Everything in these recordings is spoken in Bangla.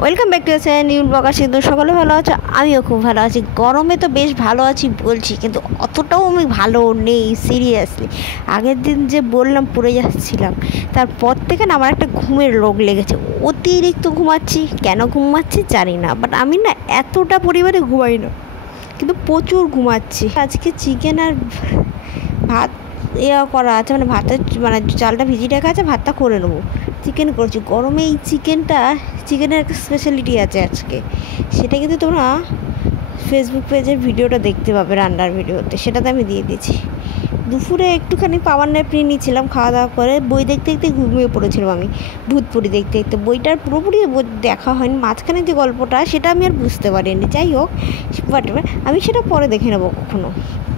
Welcome back to new blog. আছি কিন্তু সকালে ভালো আছে, আমিও খুব ভালো আছি। গরমে তো বেশ ভালো আছি বলছি, কিন্তু অতটাও আমি ভালো নেই সিরিয়াসলি। আগের দিন যে বললাম পড়ে যাচ্ছিলাম, তারপর থেকে না আমার একটা ঘুমের রোগ লেগেছে। অতিরিক্ত ঘুমাচ্ছি, কেন ঘুমাচ্ছি জানি না, বাট আমি না এতটা পরিমাণে ঘুমাই না, কিন্তু প্রচুর ঘুমাচ্ছি। আজকে চিকেন আর ভাত করা আছে, মানে ভাতের মানে চালটা ভিজিয়ে রাখা আছে, ভাতটা করে নেবো। চিকেন করছি গরমে। এই চিকেনের একটা স্পেশালিটি আছে আজকে, সেটা কিন্তু তোমরা ফেসবুক পেজের ভিডিওটা দেখতে পাবে, রান্নার ভিডিওতে সেটাতে আমি দিয়ে দিয়েছি। দুপুরে একটুখানি পাওয়ার ন্যাপ নিয়ে নিয়েছিলাম, খাওয়া দাওয়া করে বই দেখতে দেখতে ঘুমিয়ে পড়েছিলাম আমি। ভূতপুরি দেখতে দেখতে বইটার পুরোপুরি দেখা হয়নি, মাঝখানে যে গল্পটা সেটা আমি আর বুঝতে পারিনি। যাই হোক, বাট আমি সেটা পরে দেখে নেবো কখনো।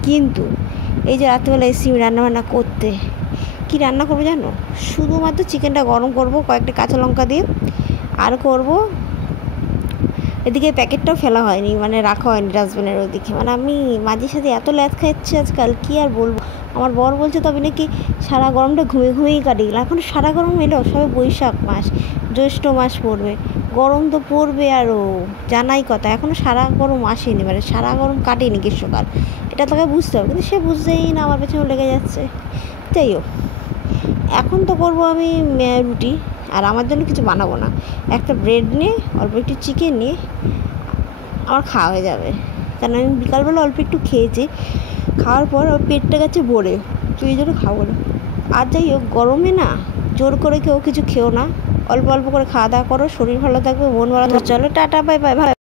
কিন্তু এই যে রাত্রিবেলা এসি রান্নাবান্না করতে, কী রান্না করবো জানো? শুধুমাত্র চিকেনটা গরম করব কয়েকটা কাঁচা লঙ্কা দিয়ে, আর করব এদিকে প্যাকেটটাও ফেলা হয়নি, মানে রাখা হয়নি ডাস্টবিনের ওদিকে। মানে আমি মাঝে সাথে এত ল্যাদ খাচ্ছি আজকাল, কী আর বলবো। আমার বর বলছে তবে নাকি সারা গরমটা ঘুমিয়েই কাটিয়ে গেল। এখন সারা গরম এলো, সবে বৈশাখ মাস, জ্যৈষ্ঠ মাস পড়বে, গরম তো পড়বে আরও, জানাই কথা। এখনও সারা গরম আসেনি, মানে সারা গরম কাটেনি গ্রীষ্মকাল, এটা তোকে বুঝতে হবে। কিন্তু সে বুঝতেই না, আমার পেছনে লেগে যাচ্ছে। যাই হোক, এখন তো করবো আমি রুটি, আর আমার জন্য কিছু বানাবো না। একটা ব্রেড নিয়ে অল্প একটু চিকেন নিয়ে আমার খাওয়া হয়ে যাবে, কারণ আমি বিকালবেলা অল্প একটু খেয়েছি। খাওয়ার পর পেটটা গেছে ভরে, তুই জন্য খাবো না। আর যাই হোক, গরমে না জোর করে কেউ কিছু খেও না, অল্প অল্প করে খাওয়া দাওয়া করো, শরীর ভালো থাকবে, মন ভালো থাকবে। চলো টাটা, বাই বাই।